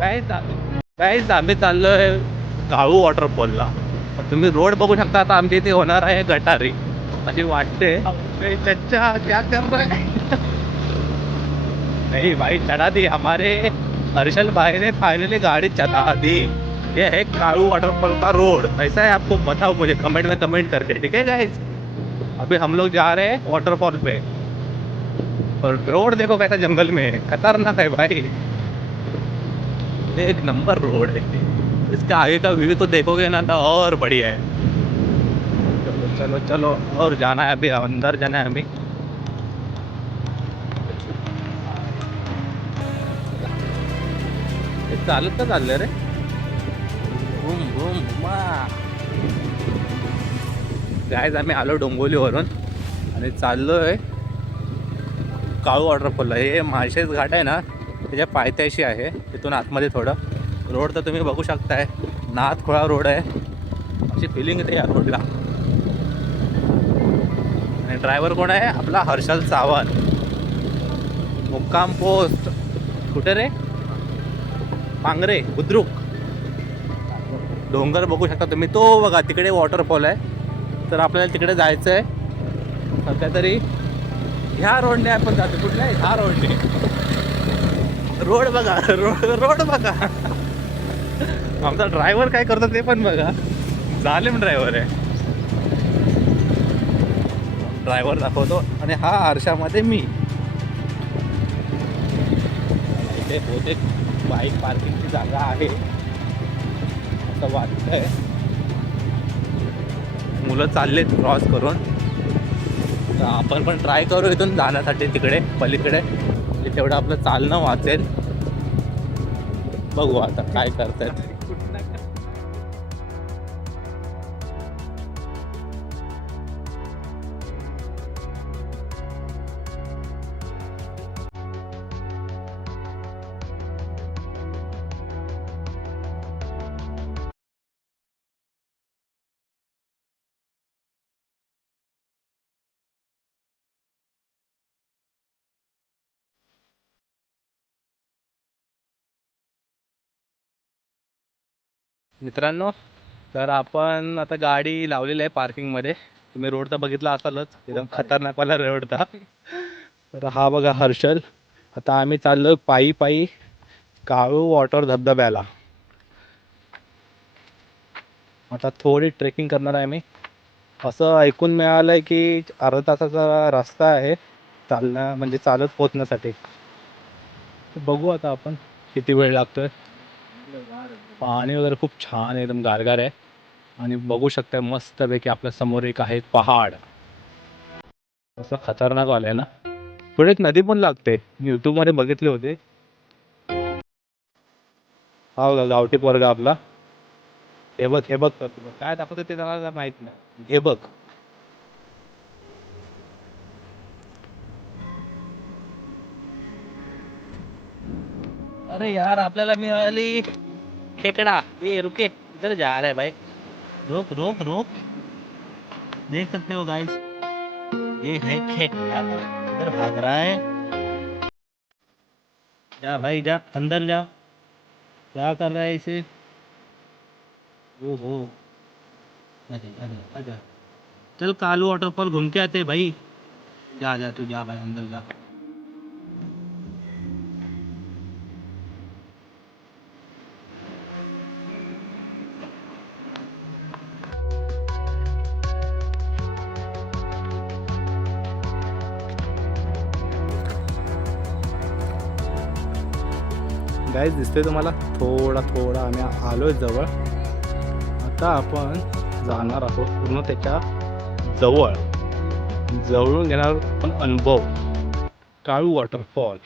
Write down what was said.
Guys आम्ही चाललोय काळू वॉटरफॉलला. तुम्ही रोड बघू शकता. आता आमच्या इथे होणार आहे गटारी अशी वाटते. चच्चा क्या कर रहा है? नहीं भाई चढ़ा दी हमारे हर्षल भाई ने फाइनली गाड़ी चढ़ा दी. ये है काळू वाटरफॉल का रोड. ऐसा है आपको बताओ मुझे कमेंट में कमेंट करके. ठीक है गाइस. अभी हम लोग जा रहे हैं वाटरफॉल पे और रोड देखो कैसा जंगल में है. खतरनाक है भाई. एक नंबर रोड है. इसका आगे का व्यू तो देखोगे ना तो और बढ़िया है. चलो चलो चलो और जाना है. अभी अंदर जाना है. अभी चालत का चाललंय रे. बूम बूम मा. गाइस आम्ही आलो डोंबिवलीवरून आणि चाललोय काळू वॉटरफॉलला. हे माळशेज घाट आहे ना त्याच्या पायथ्याशी आहे. तिथून आतमध्ये थोडं रोड तर तुम्ही बघू शकताय. नाथखोळा रोड आहे अशी फिलिंग येते या रोडला. आणि ड्रायव्हर कोण आहे आपला हर्षल सावंत. मुक्काम पोस्ट कुठे रे. पांगरे बुद्रुक. डोंगर बघू शकता तुम्ही. तो बघा तिकडे वॉटरफॉल आहे. तर आपल्याला तिकडे जायचं आहे. सध्या तरी ह्या रोडने आपण जातो. कुठल्या ह्या रोडने. रोड बघा. रोड बघा. आमचा ड्रायव्हर काय करतो ते पण बघा. जालिम ड्रायव्हर आहे. ड्रायव्हर दाखवतो आणि हा आरशामध्ये मी. इथे बहुतेक बाईक पार्किंगची जागा आहे असं वाटतंय. मुलं चाललेत क्रॉस करून. तर आपण पण ट्राय करू इथून जाण्यासाठी तिकडे पलीकडे. तेवढं आपलं चालणं वाचेल. बघू आता काय करतायत. मित्रांनो तर आपण आता गाडी लावलेली आहे पार्किंगमध्ये. तुम्ही रोड तर बघितला असालच. एकदम खतरनाकवाला रोड होता. तर हा बघा हर्षल. आता आम्ही चाललो पायी पायी काळू वॉटर धबधब्याला. आता थोडी ट्रेकिंग करणार आहे मी. असं ऐकून मिळालं आहे की अर्धा तासाचा रस्ता आहे चालणं म्हणजे चालत पोहोचण्यासाठी. बघू आता आपण किती वेळ लागतोय. पाणी वगैरे खूप छान आहे. एकदम गारगार आहे. आणि बघू शकता मस्तपैकी आपल्या समोर एक आहे पहाड. असं खतरनाक वालं ना. पुढे एक नदी पण लागते. यूट्यूब मध्ये बघितले होते. हा बघा गावठी पोरगा आपला. हे बघ हे बघ काय दाखवतो ते त्याला माहित नाही. हे बघ. अरे यार आपल्याला मिळाली खेकडा. ये रुके इधर जा रहा है भाई. रोक रोक रोक. देख सकते हो गाइस ये है खेकडा. इधर भाग रहा है. जा भाई जा अंदर जा. क्या कर रहा है इसे. ओहो. अरे अरे अरे. चल कालू वाटरफॉल घूम के आते भाई. जा जा तू जा भाई अंदर जा. गाईज दिसतोय तुम्हाला थोडा थोडा आम्ही आलोय जवळ. आता आपण जाणार आहोत पूर्ण त्याच्या जवळ. जवळून घेणार पण अनुभव काळू वॉटरफॉल.